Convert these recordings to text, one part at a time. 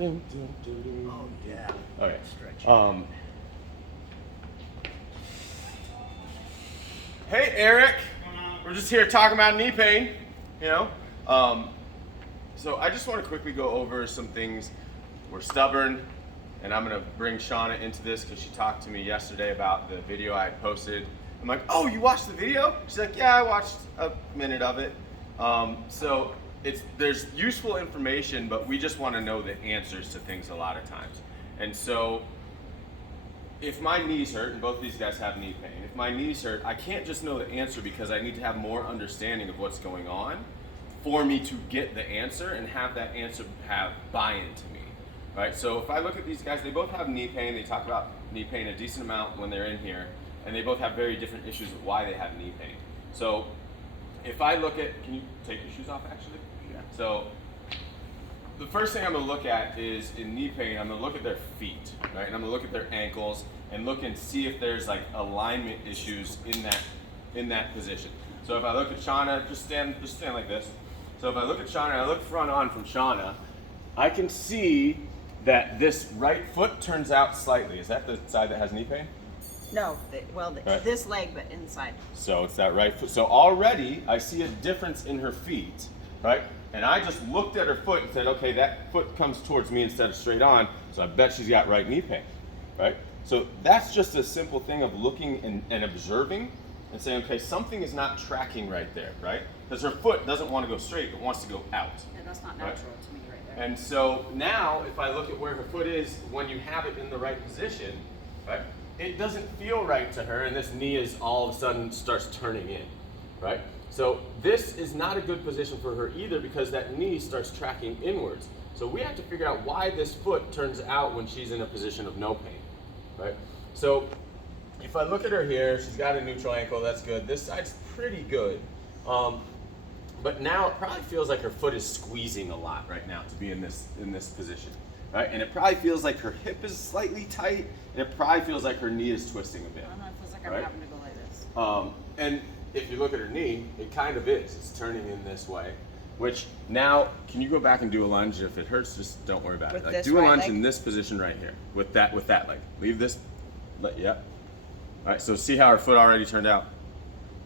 Oh, yeah. All right. Stretch. Hey, Eric. We're just here talking about knee pain, you know. So I just want to quickly go over some things. We're stubborn, and I'm gonna bring Shauna into this because she talked to me yesterday about the video I had posted. I'm like, oh, you watched the video? She's like, yeah, I watched a minute of it. So there's useful information, but we just want to know the answers to things a lot of times. And so if my knees hurt, and both of these guys have knee pain, if my knees hurt, I can't just know the answer because I need to have more understanding of what's going on for me to get the answer and have that answer have buy-in to me, right? So if I look at these guys, they both have knee pain. They talk about knee pain a decent amount when they're in here, and they both have very different issues of why they have knee pain. So if I look at, can you take your shoes off actually? Yeah. So the first thing I'm gonna look at is in knee pain, I'm gonna look at their feet, right? And I'm gonna look at their ankles and look and see if there's like alignment issues in that position. So if I look at Shauna, just stand like this. So if I look at Shauna and I look front on from Shauna, I can see that this right foot turns out slightly. Is that the side that has knee pain? No, Right. this leg, but inside. So it's that right foot. So already I see a difference in her feet, right? And I just looked at her foot and said, okay, that foot comes towards me instead of straight on, so I bet she's got right knee pain, right? So that's just a simple thing of looking and observing and saying, okay, something is not tracking right there, right? Because her foot doesn't want to go straight, it wants to go out. Yeah, that's not Right. natural to me right there. And so now, if I look at where her foot is when you have it in the right position, right, it doesn't feel right to her, and this knee is all of a sudden starts turning in, right? So this is not a good position for her either because that knee starts tracking inwards. So we have to figure out why this foot turns out when she's in a position of no pain, right? So if I look at her here, she's got a neutral ankle, that's good. This side's pretty good. But now it probably feels like her foot is squeezing a lot right now to be in this position, right? And it probably feels like her hip is slightly tight, and it probably feels like her knee is twisting a bit. I don't know, it feels like I'm right? having to go like this. And if you look at her knee, it kind of is. It's turning in this way. Which now, can you go back and do a lunge? If it hurts, just don't worry about it. With Like this do a right lunge leg? in this position right here with that leg. Leave this. Yep. All right. So see how her foot already turned out.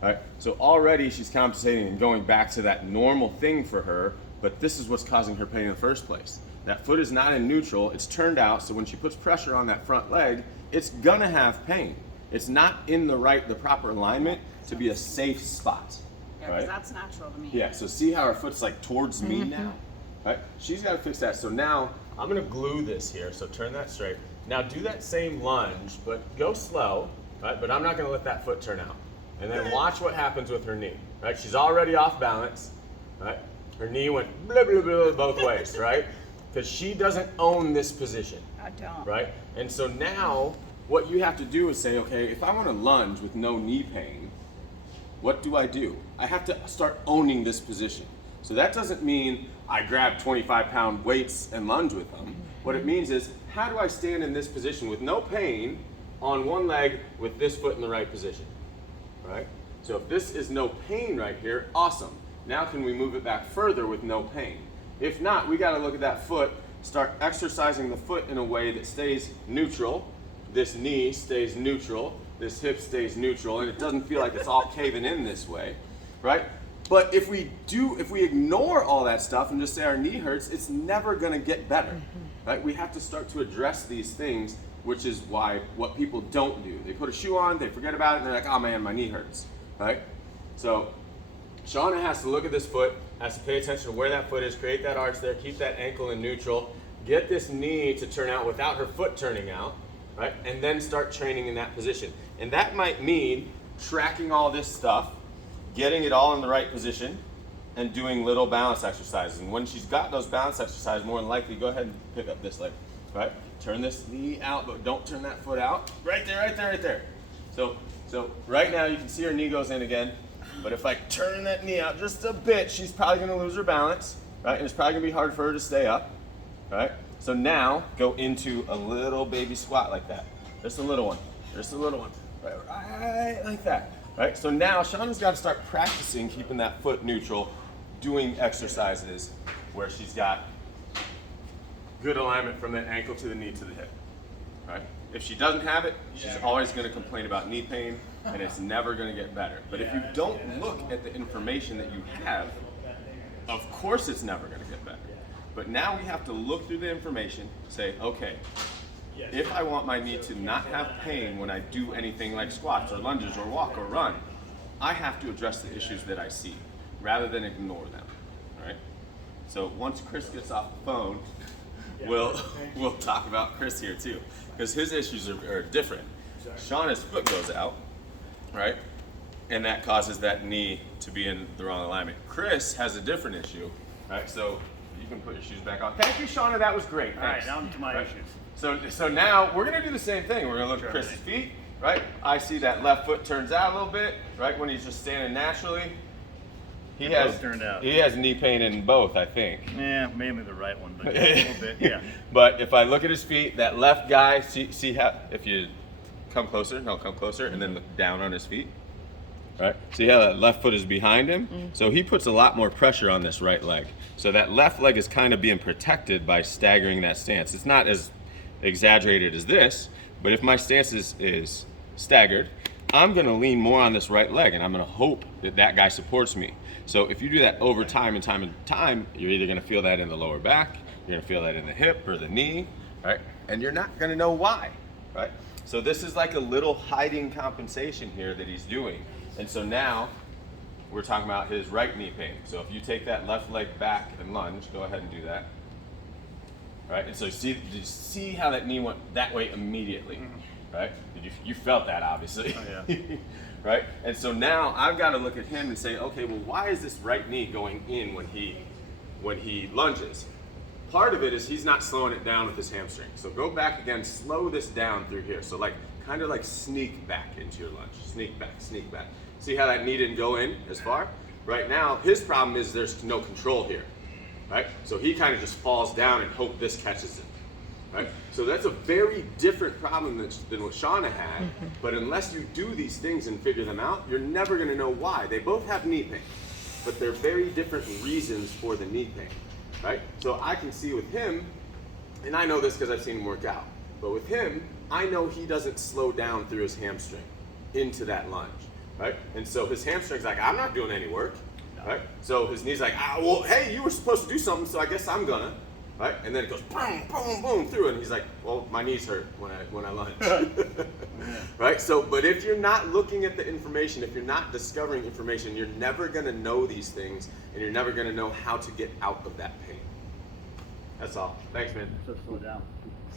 All right. So already she's compensating and going back to that normal thing for her. But this is what's causing her pain in the first place. That foot is not in neutral. It's turned out. So when she puts pressure on that front leg, it's gonna have pain. It's not in the proper alignment to be a safe spot. Yeah, because Right? that's natural to me. Yeah, so see how her foot's like towards me now? Right? She's got to fix that. So now I'm going to glue this here. So turn that straight. Now do that same lunge, but go slow, right? But I'm not going to let that foot turn out. And then watch what happens with her knee, right? She's already off balance, right? Her knee went blah, blah, blah, both ways, right? Because she doesn't own this position, I don't. right? And so now what you have to do is say, okay, if I want to lunge with no knee pain, what do? I have to start owning this position. So that doesn't mean I grab 25-pound weights and lunge with them. What it means is, how do I stand in this position with no pain on one leg with this foot in the right position, right? So if this is no pain right here, awesome. Now can we move it back further with no pain? If not, we gotta look at that foot, start exercising the foot in a way that stays neutral. This knee stays neutral. This hip stays neutral, and it doesn't feel like it's all caving in this way, right? But if we ignore all that stuff and just say our knee hurts, it's never gonna get better, right? We have to start to address these things, which is what people don't do. They put a shoe on, they forget about it, and they're like, oh man, my knee hurts, right? So Shauna has to look at this foot, has to pay attention to where that foot is, create that arch there, keep that ankle in neutral, get this knee to turn out without her foot turning out, right? And then start training in that position. And that might mean tracking all this stuff, getting it all in the right position, and doing little balance exercises. And when she's got those balance exercises, more than likely, go ahead and pick up this leg, right? Turn this knee out, but don't turn that foot out. Right there, right there, right there. So right now you can see her knee goes in again, but if I turn that knee out just a bit, she's probably gonna lose her balance, right? And it's probably gonna be hard for her to stay up, right? So now go into a little baby squat like that. Just a little one, just a little one, right like that, right? So now Shauna's gotta start practicing keeping that foot neutral, doing exercises where she's got good alignment from the ankle to the knee to the hip, right? If she doesn't have it, she's always going to complain about knee pain, and it's never going to get better. But if you don't look at the information that you have, of course it's never going to get better. But now we have to look through the information, say, okay, if I want my knee to not have pain when I do anything like squats or lunges or walk or run, I have to address the issues that I see rather than ignore them, right? So once Chris gets off the phone, we'll talk about Chris here too, because his issues are different. Shauna's foot goes out, right? And that causes that knee to be in the wrong alignment. Chris has a different issue, right? So you can put your shoes back on. Thank you, Shauna, that was great. All right, Thanks. now to my Right. issues. So now we're gonna do the same thing. We're gonna look at Chris's feet, right? I see that left foot turns out a little bit, right? When he's just standing naturally. He They has both turned out. He has knee pain in both, I think. Yeah, mainly the right one, but a little bit, yeah. But if I look at his feet, that left guy, see how, if you come closer, and then look down on his feet, right? See how that left foot is behind him? So he puts a lot more pressure on this right leg. So that left leg is kind of being protected by staggering that stance. It's not as exaggerated as this, but if my stance is staggered, I'm gonna lean more on this right leg, and I'm gonna hope that that guy supports me. So if you do that over time and time, you're either gonna feel that in the lower back, you're gonna feel that in the hip or the knee, right? And you're not gonna know why, right? So this is like a little hiding compensation here that he's doing. And so now we're talking about his right knee pain. So if you take that left leg back and lunge, go ahead and do that. Right? And so did you see how that knee went that way immediately? Right? You felt that obviously. Oh, yeah. Right? And so now I've got to look at him and say, okay, well, why is this right knee going in when he lunges? Part of it is he's not slowing it down with his hamstring. So go back again, slow this down through here. So like kind of like sneak back into your lunge. Sneak back, sneak back. See how that knee didn't go in as far? Right now, his problem is there's no control here. Right? So he kind of just falls down and hope this catches it. Right? So that's a very different problem than what Shauna had, but unless you do these things and figure them out, you're never gonna know why. They both have knee pain, but they're very different reasons for the knee pain, right? So I can see with him, and I know this because I've seen him work out, but with him, I know he doesn't slow down through his hamstring into that lunge, right? And so his hamstring's like, I'm not doing any work, right? So his knee's like, well, hey, you were supposed to do something, so I guess I'm gonna. Right? And then it goes boom, boom, boom through it. And he's like, well, my knees hurt when I lunge. Right? So, but if you're not looking at the information, if you're not discovering information, you're never going to know these things, and you're never going to know how to get out of that pain. That's all. Thanks, man. So slow down.